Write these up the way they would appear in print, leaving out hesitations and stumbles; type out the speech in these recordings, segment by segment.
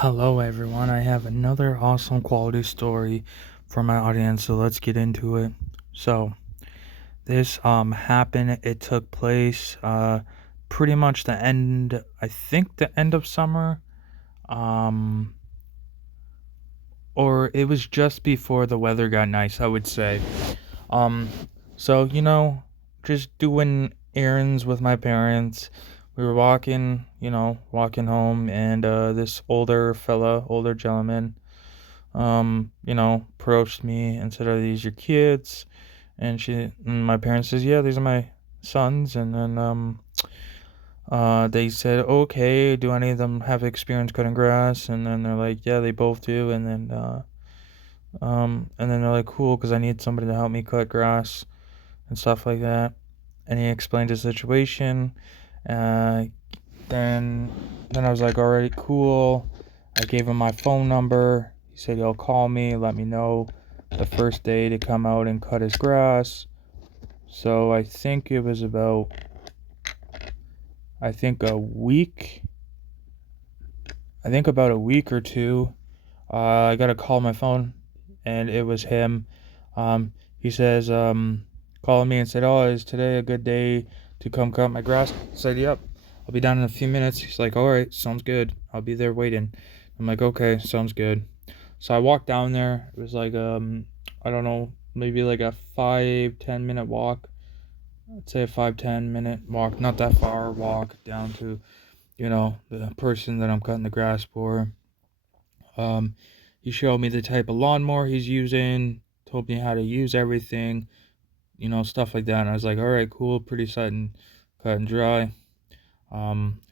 Hello, everyone. I have another awesome quality story for my audience, so let's get into it. So, this happened. It took place pretty much the end. I think the end of summer. Um, or it was just before the weather got nice, I would say. Um, so just doing errands with my parents. We were walking home, and this older gentleman approached me and said, "Are these your kids?" And my parents says, "Yeah, these are my sons." And then they said, "Okay, do any of them have experience cutting grass?" And then they're like, "Yeah, they both do." And then they're like, "Cool, because I need somebody to help me cut grass and stuff like that." And he explained his situation. Uh, then then I was like, "All right, cool." I gave him my phone number. He said he'll call me, let me know the first day to come out and cut his grass. So I think a week, I think about a week or two. I got a call on my phone, and it was him. He says, calling me and said, "Oh, is today a good day to come cut my grass?" I said, "Yep, I'll be down in a few minutes." He's like, "All right, sounds good. I'll be there waiting." I'm like, "Okay, sounds good." So I walked down there. It was like I don't know, maybe like a 5-10 minute walk. I'd say a 5-10 minute walk, not that far walk down to the person that I'm cutting the grass for. Um, he showed me the type of lawnmower he's using, told me how to use everything, stuff like that. And I was like, all right, cool, pretty cut and dry.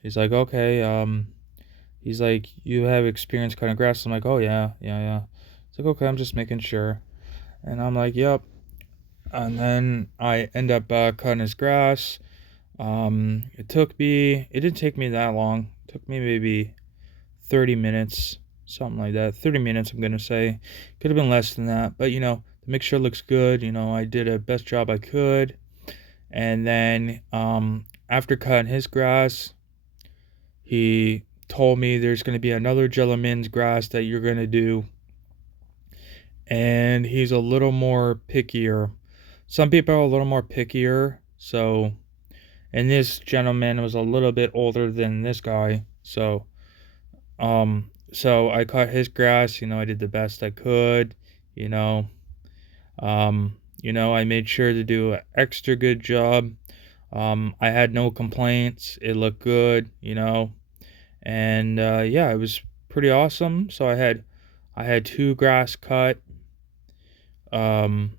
He's like, okay. He's like, you have experience cutting grass. I'm like, oh yeah, yeah, yeah. He's like, okay, I'm just making sure. And I'm like, yep. And then I end up cutting his grass. It didn't take me that long. It took me maybe 30 minutes, something like that. 30 minutes, I'm going to say. Could have been less than that. But, the mixture looks good. I did a best job I could. And then after cutting his grass, he told me there's going to be another gentleman's grass that you're going to do. And he's a little more pickier. Some people are a little more pickier. And this gentleman was a little bit older than this guy. So I cut his grass, I did the best I could, you know. I made sure to do an extra good job. I had no complaints. It looked good, And yeah, it was pretty awesome. So I had two grass cut. Um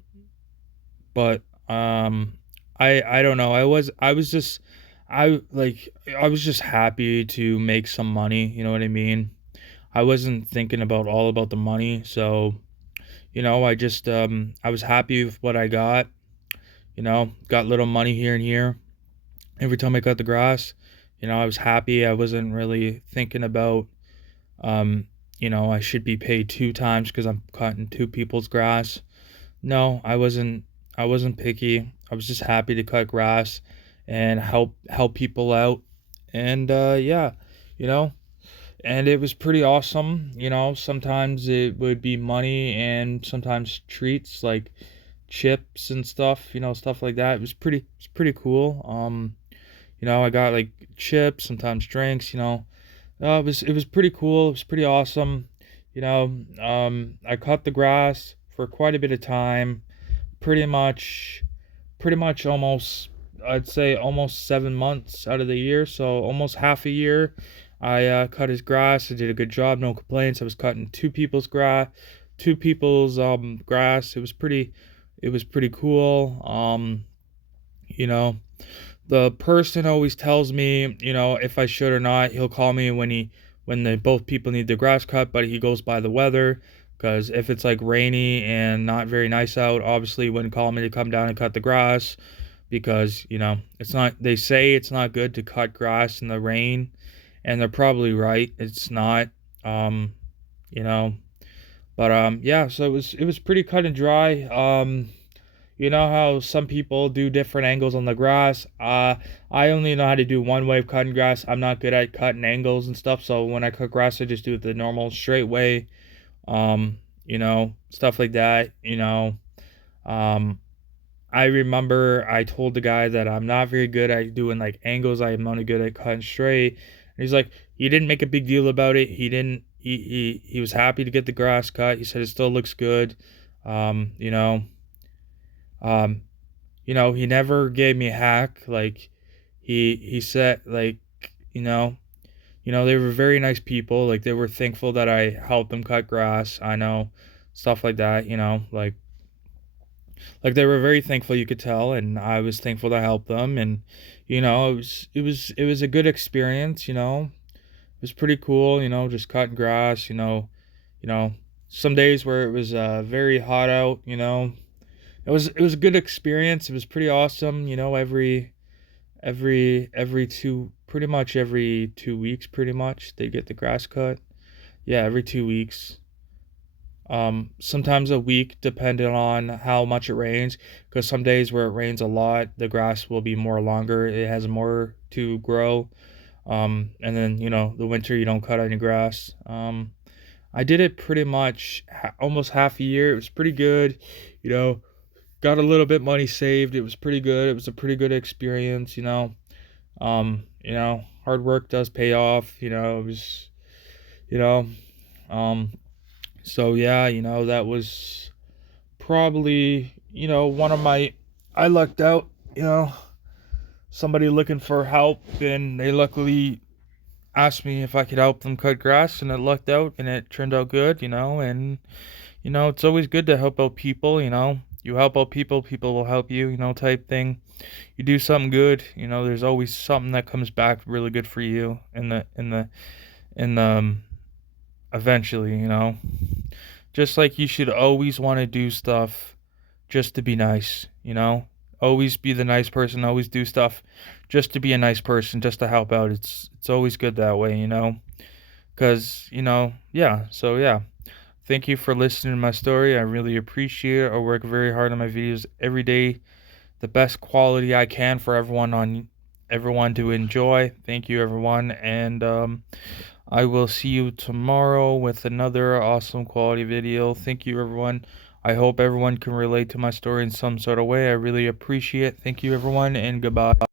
but I don't know. I was just happy to make some money, you know what I mean? I wasn't thinking about all about the money, so I was happy with what I got. Got little money here and here every time I cut the grass. I was happy. I wasn't really thinking about I should be paid two times because I'm cutting two people's grass. No, I wasn't picky. I was just happy to cut grass and help people out. And yeah, you know, and it was pretty awesome. Sometimes it would be money and sometimes treats like chips and stuff, stuff like that. It's pretty cool. I got like chips, sometimes drinks, it was pretty cool. It was pretty awesome. I cut the grass for quite a bit of time, pretty much almost, I'd say almost 7 months out of the year, so almost half a year. I cut his grass. I did a good job, no complaints. I was cutting two people's grass. It was pretty cool. You know, the person always tells me, if I should or not. He'll call me when the both people need their grass cut, but he goes by the weather. Because if it's like rainy and not very nice out, obviously he wouldn't call me to come down and cut the grass because it's not. They say it's not good to cut grass in the rain, and they're probably right. It's not. Um, you know, but yeah. So it was pretty cut and dry. You know how some people do different angles on the grass? I only know how to do one way of cutting grass. I'm not good at cutting angles and stuff. So when I cut grass, I just do it the normal straight way. Stuff like that. Um, I remember I told the guy that I'm not very good at doing like angles. I'm only good at cutting straight. And he's like, he didn't make a big deal about it. He didn't. He was happy to get the grass cut. He said it still looks good. Um, you know. Um, he never gave me a hack. Like he said, like, you know, they were very nice people. Like they were thankful that I helped them cut grass. I know, stuff like that. Like they were very thankful. You could tell, and I was thankful to help them. And it was a good experience. It was pretty cool. Just cutting grass. You know, some days where it was very hot out. It was a good experience. It was pretty awesome. Every two pretty much every 2 weeks, pretty much they get the grass cut. Yeah, every 2 weeks. Sometimes a week, depending on how much it rains. Because some days where it rains a lot, the grass will be more longer. It has more to grow. And then the winter you don't cut any grass. I did it pretty much almost half a year. It was pretty good. You know, got a little bit money saved. It was pretty good. It was a pretty good experience. Hard work does pay off. It was, you know, um, so yeah, that was probably, one of my, I lucked out, somebody looking for help, and they luckily asked me if I could help them cut grass, and I lucked out, and it turned out good, and, it's always good to help out people, you help out people, people will help you, type thing. You do something good, there's always something that comes back really good for you in the eventually, just like you should always want to do stuff just to be nice, always be the nice person, always do stuff just to be a nice person, just to help out. It's always good that way, because yeah. So yeah, thank you for listening to my story. I really appreciate it. I work very hard on my videos every day, the best quality I can for everyone to enjoy. Thank you, everyone, and I will see you tomorrow with another awesome quality video. Thank you, everyone. I hope everyone can relate to my story in some sort of way. I really appreciate it. Thank you, everyone, and goodbye.